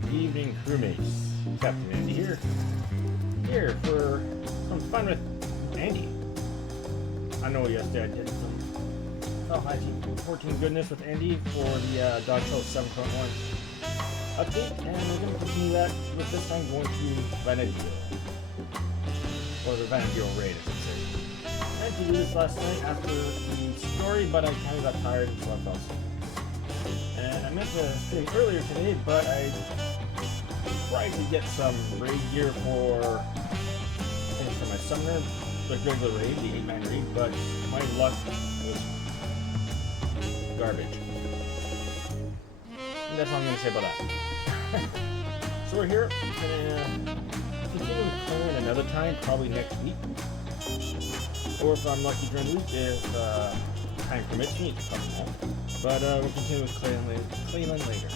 Good evening, crewmates. Captain Andy here. Here for some fun with Andy. I know yesterday I did some FFXIV goodness with Andy for the Dog Show 7.1 update, and we're going to continue that with this time going to Vana'Diel. Or the Vana'Diel raid, I should say. I had to do this last night after the story, but I kind of got tired and so I fell asleep. And I meant to stream earlier today, but I tried to get some raid gear for my summoner, the regular raid, the 8-man raid, but my luck was garbage. And that's all I'm going to say about that. So we're here, and continue with clan another time, probably next week. Or if I'm lucky during the week, if time permits me to come home. But we'll continue with Clayland later.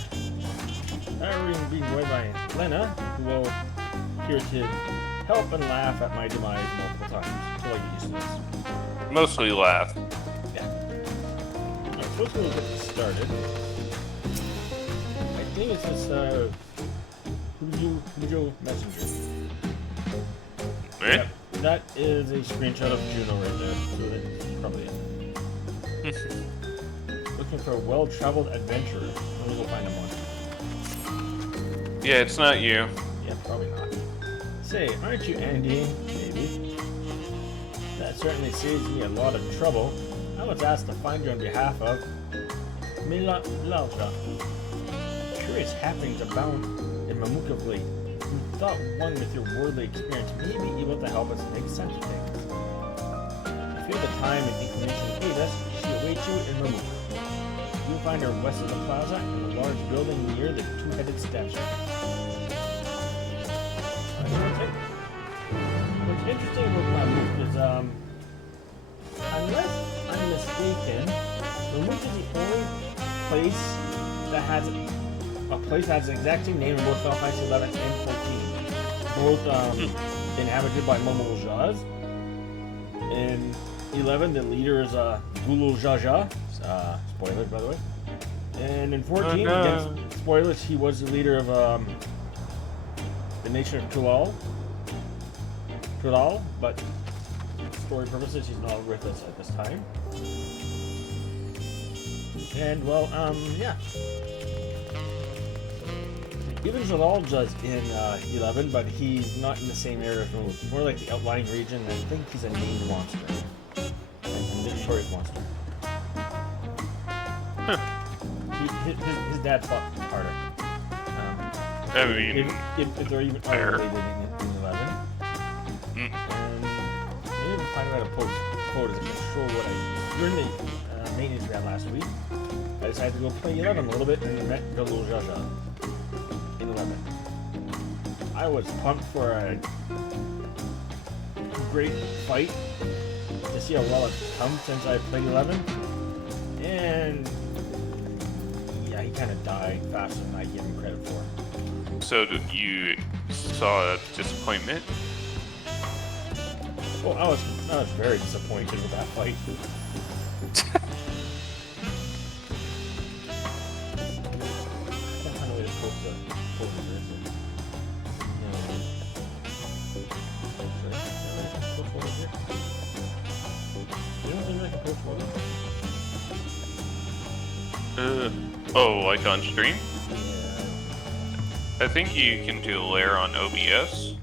We're going to be joined by Lena, who will here to help and laugh at my demise multiple times until I get used to this. Mostly laugh. Yeah. Alright, so let's get this started. I think it's this Hujo Messenger. Eh? Yep, that is a screenshot of Juno right there, so that's probably it. Looking for a well-traveled adventurer. Let me go find him one. Yeah, it's not you. Yeah, probably not. Say, aren't you Andy? Maybe. That certainly saves me a lot of trouble. I was asked to find you on behalf of Milalja. Curious happenings abound in Mamuka of late. You thought one with your worldly experience may be able to help us make sense of things. If you have the time and inclination to aid us, she awaits you in Mamuka. You'll find her west of the plaza in the large building near the two-headed statue. What's interesting about Mamuka is, unless I'm mistaken, Mamuka is the only place that has the exact same name in both FFXIV and 14. Both inhabited by Momo Jaz. In 11, the leader is Gulu Jaja. Spoilers, by the way. And in 14, against spoilers, he was the leader of the nation of Tulal, but story purposes, he's not with us at this time. And well, yeah. Even Zalalja's in 11, but he's not in the same area as Momo. He's more like the outlying region, and I think he's a named monster. A victorious monster. His dad fought harder. I mean, if they're even related in 11. And maybe we'll find out a quote as I can show what during the maintenance we had last week. I decided to go play 11 a little bit and met Gulu Jaja in 11. I was pumped for a great fight to see how well it's come since I played 11. And yeah, he kind of died faster than I give him credit for. so you saw a disappointment? Well, I was very disappointed with that fight. Can't find a way to post the photos. You don't think I can post photos? Oh, like on stream? Yeah. I think you can do a layer on OBS.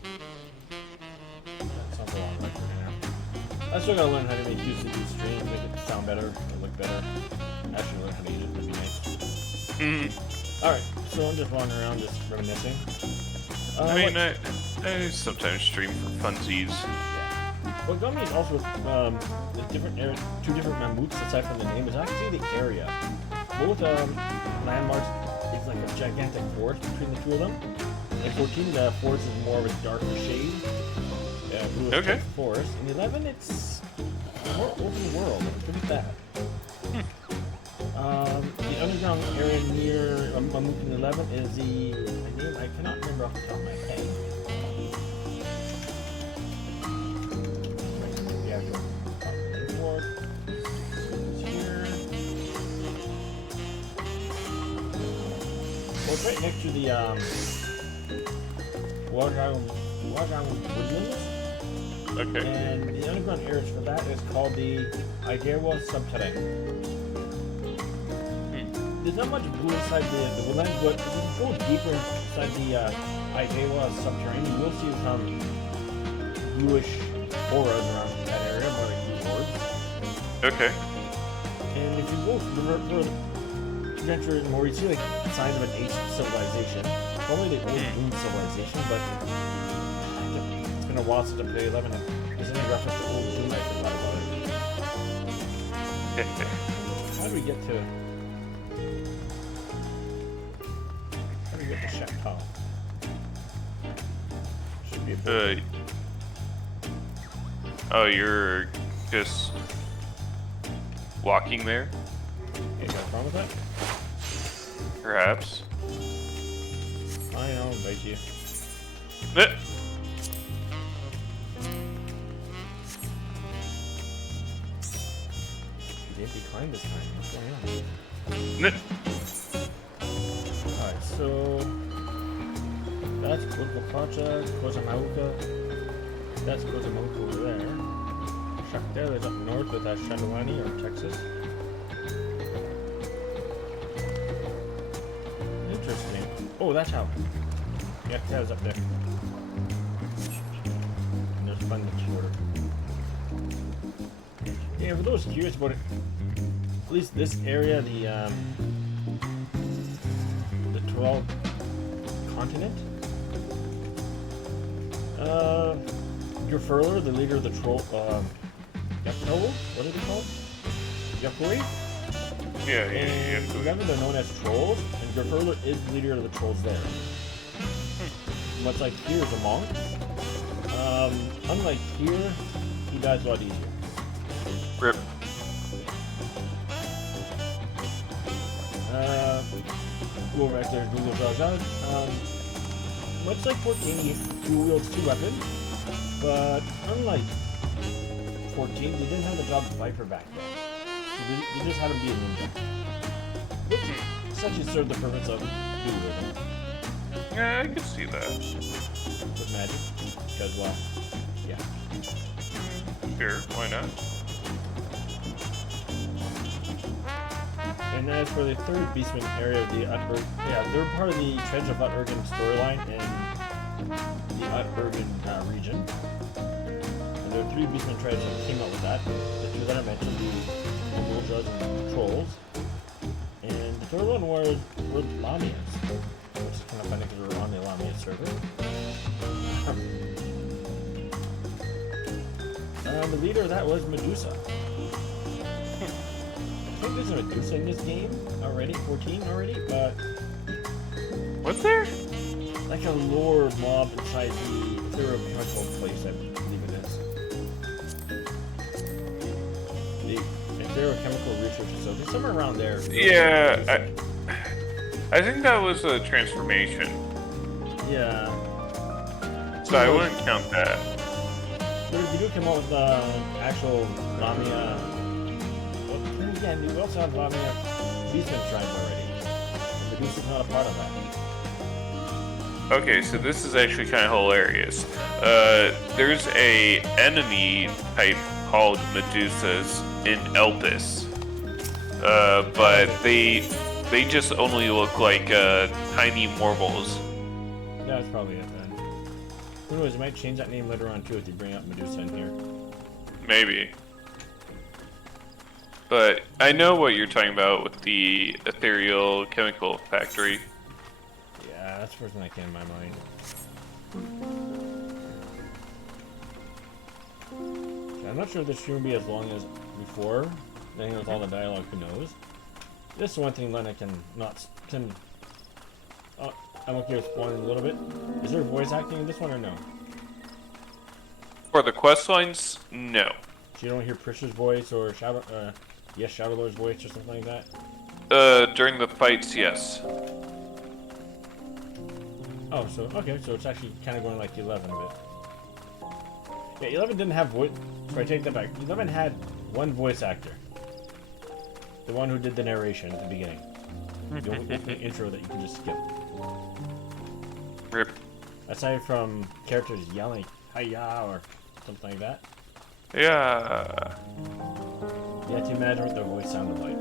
That sounds a lot like now. I still gotta learn how to make use of these streams, make it sound better, or look better. Actually learn how to use it, that'd be nice. Alright, so I'm just wandering around, just reminiscing. I mean, I sometimes stream for funsies. Yeah. What got me is also with the two different Mamuks aside from the name is actually the area. Both landmarks is like a gigantic forest between the two of them. In 14, the forest is more of a darker shade. Blue forest. In 11, it's more open world. It's pretty bad. The underground area near Mamuka in 11 is the name I cannot remember off the top of my head. Yeah, go forward. Here. right next to the Wajawan Woodlands. Okay. And the underground areas for that is called the Idawa Subterranean. There's not much blue inside the woodlands, but if you go deeper inside the Idawa Subterranean, you will see some bluish auras around that area, more like blue orbs. Okay. And if you go further, venture more, you see like signs of an ancient civilization. Probably the old Moon civilization, but it's been a while since I played 11. If there's any reference to old Moon, I forgot about it. How do we get to? How do we get to Chateau? Should be a boat. Oh, you're just walking there? You got a problem with that? Perhaps. I know, bite you. Eh. You didn't decline this time. What's going on? Eh. Alright, so that's Kulpapacha, Kozamauka. That's Kozamauka over there. Shakhtar is up north with Shadowani or Texas. Interesting. Oh, that's how. Yeah, that was up there. And there's fun shorter. Yeah, for those curious about it, at least this area, the 12 continent. Gerfurler, the leader of the troll, Yakno? What are they called? Yakoi? Yeah. And remember, they're known as trolls, and Gerfurler is the leader of the trolls there. What's like here is a monk. Unlike here, he dies a lot easier. Rip. Go back there, Google Zazan. Much like 14, he wields 2 weapons, but unlike 14, they didn't have the job of Viper back then. They just had him be a ninja. Which essentially served the purpose of dualism. Yeah, I can see that. With magic. Because, well, yeah. Sure, why not? And as for the third Beastman area of the they're part of the Treasure of Ut-Ergen storyline and the Ut-Ergen region. And there are 3 Beastman tribes that came out with that. The 2 that I mentioned, the Moldras and the Trolls. And the third one were Lamias, which is kind of funny because we're on the Lamia server. The leader of that was Medusa. I think there's a Medusa in this game already, 14 already, but... What's there? Like a lore mob inside the chemical place, I believe it is. The chemical research facility, somewhere around there. Yeah, I think that was a transformation. Yeah. So I wouldn't count that. But if you do come out with actual Lamia... Well, then again, we also have Lamia Beastman tribes already. And Medusa's not a part of that. Okay, so this is actually kind of hilarious. There's a enemy type called Medusas in Elpis. But they just only look like tiny morbals. That's probably it then. Who knows, you might change that name later on too if you bring up Medusa in here. Maybe. But I know what you're talking about with the ethereal chemical factory. Yeah, that's the first one that came in my mind. So I'm not sure if this stream will be as long as before. Then with all the dialogue, who knows? This is one thing Lena can. I'm okay with spoiling a little bit. Is there voice acting in this one or no? For the quest lines, no. So you don't hear Prisha's voice or Shadowlord's voice or something like that? During the fights, yes. Oh, so okay, so it's actually kind of going like 11 a bit. Yeah, 11 didn't have voice. So I take that back. 11 had one voice actor. The one who did the narration at the beginning. The only intro that you can just skip. Rip. Aside from characters yelling "Hiya" or something like that. Yeah. You have to imagine what their voice sounded like.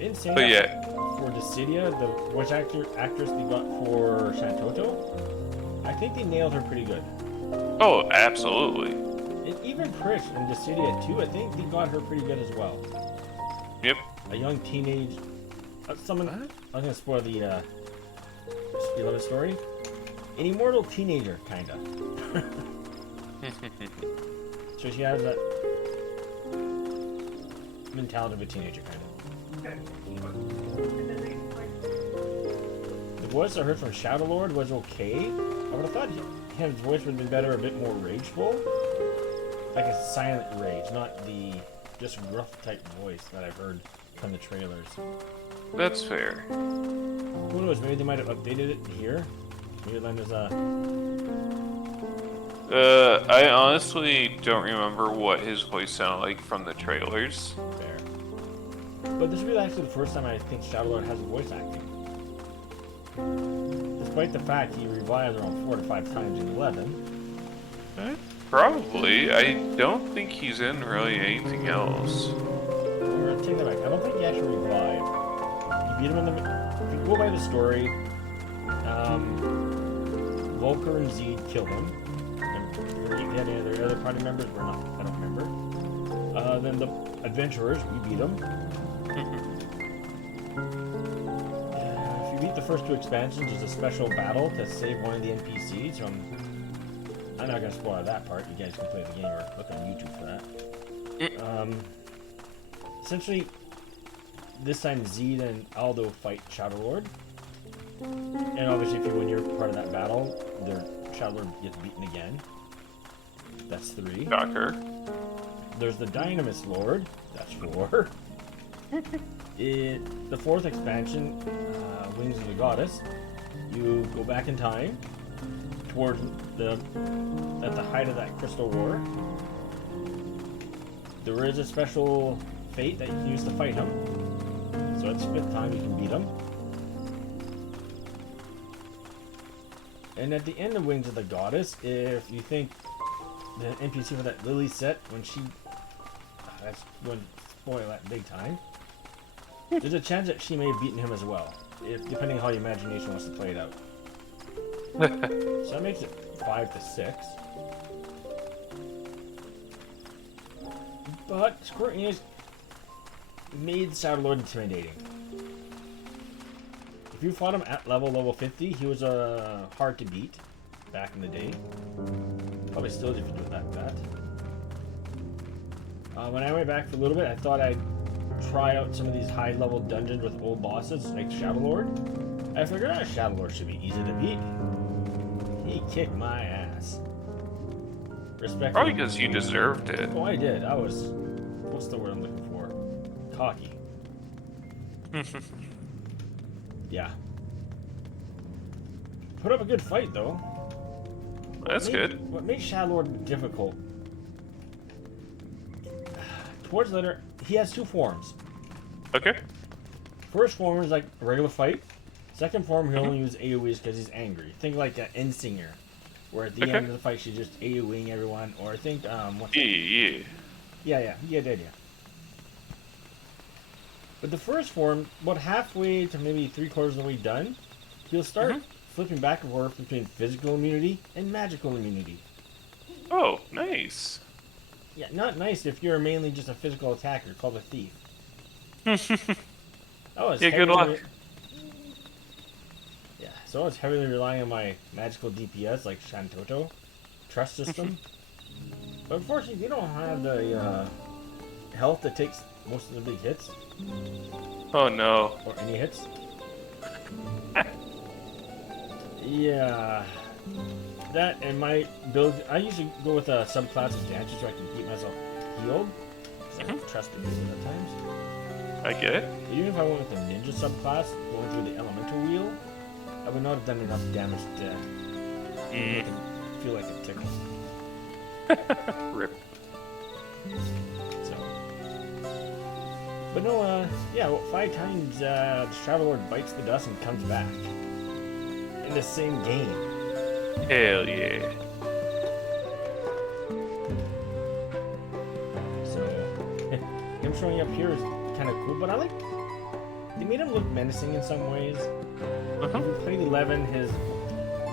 Insane. But yeah. For Dissidia, the voice actress they got for Shantoto, I think they nailed her pretty good. Oh, absolutely. And even Prish in Dissidia too, I think they got her pretty good as well. Yep. A young teenage, someone. I'm gonna spoil the Speed Limit story. An immortal teenager, kinda. So she has that mentality of a teenager, kinda. The voice I heard from Shadow Lord was okay. I would have thought his voice would have been better, a bit more rageful. Like a silent rage, not the just gruff type voice that I've heard from the trailers. That's fair. Who knows, maybe they might have updated it here. Maybe Lenda's I honestly don't remember what his voice sounded like from the trailers. there. But this will be actually the first time I think Shadow Lord has a voice acting. Despite the fact he revives around 4 to 5 times in 11. Probably. I don't think he's in really anything else. Or take that back. I don't think he actually revived. You beat him in the. If you go by the story, Volker and Zed killed him. And had any other party members? We're not. I don't remember. Then the adventurers, we beat them. If you beat the first 2 expansions, there's a special battle to save one of the NPCs. So I'm not gonna spoil that part. You guys can play the game or look on YouTube for that. Essentially, this time Zed and Aldo fight Shadow Lord. And obviously if you win your part of that battle, their Shadow Lord gets beaten again. That's 3. Shocker. There's the Dynamis Lord. That's 4. The 4th expansion, Wings of the Goddess. You go back in time towards at the height of that Crystal War. There is a special fate that you can use to fight him. So it's 5th time you can beat him. And at the end of Wings of the Goddess, if you think the NPC for that Lily set, when she... that's going to spoil that big time. There's a chance that she may have beaten him as well, depending on how your imagination wants to play it out. So that makes it 5 to 6. But Square Enix made Shadow Lord intimidating. If you fought him at level 50, he was hard to beat back in the day. Probably still is if you do it like that. When I went back for a little bit, I thought I'd try out some of these high-level dungeons with old bosses like Shadow Lord. I figured Shadow Lord should be easy to beat. He kicked my ass. Respect. Probably because you deserved it. Oh, I did. I was... what's the word I'm looking for? Cocky. Yeah. Put up a good fight, though. That's good. What made Shadow Lord difficult? Towards later, he has 2 forms. Okay. First form is like a regular fight. Second form, he'll only use AoEs because he's angry. Think like an Endsinger, where at the end of the fight she's just AoEing everyone. Or I think Yeah, the idea. But the first form, about halfway to maybe 3/4 of the way done, he'll start flipping back and forth between physical immunity and magical immunity. Oh, nice. Yeah, not nice if you're mainly just a physical attacker called a thief. Yeah, good luck. Yeah, so I was heavily relying on my magical DPS like Shantoto trust system. But unfortunately, you don't have the health that takes most of the big hits. Oh no. Or any hits. Yeah. That and my build, I usually go with a subclass of Dancer so I can keep myself healed. So I trust the user at times. I get it. But even if I went with a ninja subclass, going through the elemental wheel, I would not have done enough damage to make it feel like a tickle. Rip. So. But no, yeah, well, 5 times the Traveler bites the dust and comes back. In the same game. Hell yeah. So, him showing up here is kind of cool, but I like... They made him look menacing in some ways. If you played 11, his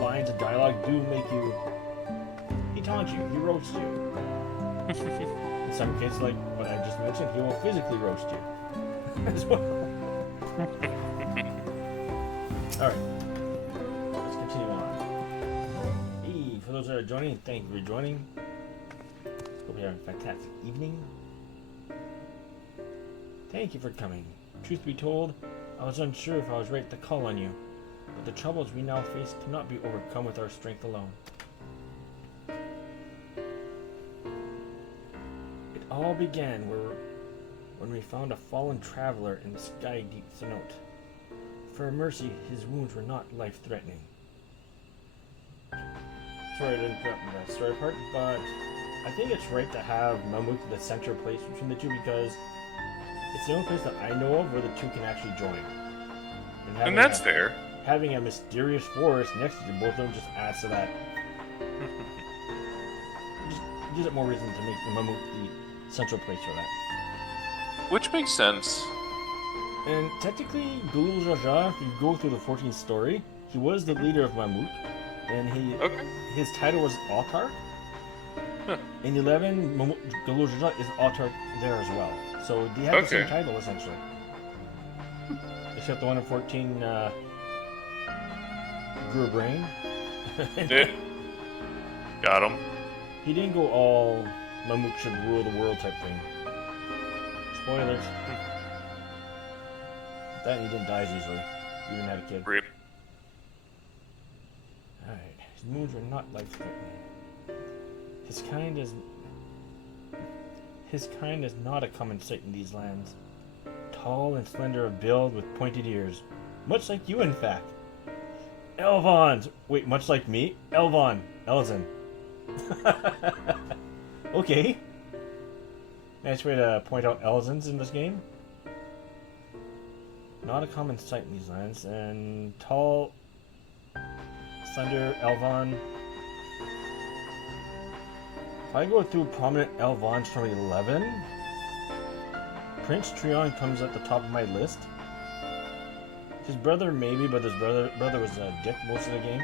lines of dialogue do make you... He taunts you, he roasts you. In some cases, like what I just mentioned, he will physically roast you. As well. Alright. Let's continue on. Hey, for those that are joining, thank you for joining. Hope you have a fantastic evening. Thank you for coming. Truth be told, I was unsure if I was right to call on you, but the troubles we now face cannot be overcome with our strength alone. It all began when we found a fallen traveler in the sky deep Cenote. For mercy, his wounds were not life-threatening. Sorry to interrupt the story part, but I think it's right to have Mammoth the center place between the two because it's the only place that I know of where the two can actually join. And that's fair. Having a mysterious forest next to you, both of them just adds to that. Just gives it more reason to make the Mammoth the central place for that. Which makes sense. And technically, Gulul Jaja, if you go through the 14th story, he was the leader of Mammoth, and his title was Autarch. Huh. In 11, Gulul Jaja is Autarch there as well. So they have the same title, essentially. Except the one in 14 grew a brain. Yeah. Got him. He didn't go all Mammoth should rule the world type thing. Spoilers. That he didn't die as easily. Even had a kid. Rip. Alright. His wounds were not life-threatening. His kind is not a common sight in these lands. Tall and slender of build with pointed ears. Much like you, in fact. Elvons! Wait, much like me? Elvon. Elzen. Okay. Nice way to point out Elzens in this game. Not a common sight in these lands. And tall, slender, Elvon. If I go through prominent Elvons from 11, Prince Treon comes at the top of my list. His brother maybe, but his brother was a dick most of the game.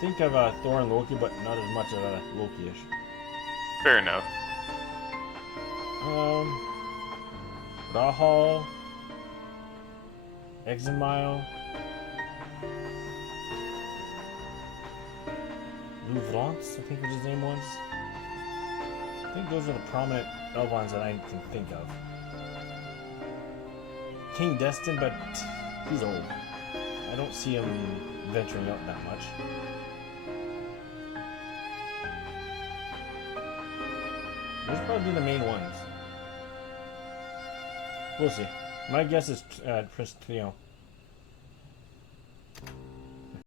Think of Thor and Loki, but not as much of a Loki-ish. Fair enough. Rahal, Eximile, Louvrance, I think what his name was. I think those are the prominent Elvons that I can think of. King Destin, but he's old. I don't see him venturing out that much. Those are probably the main ones. We'll see. My guess is Prince Cleo.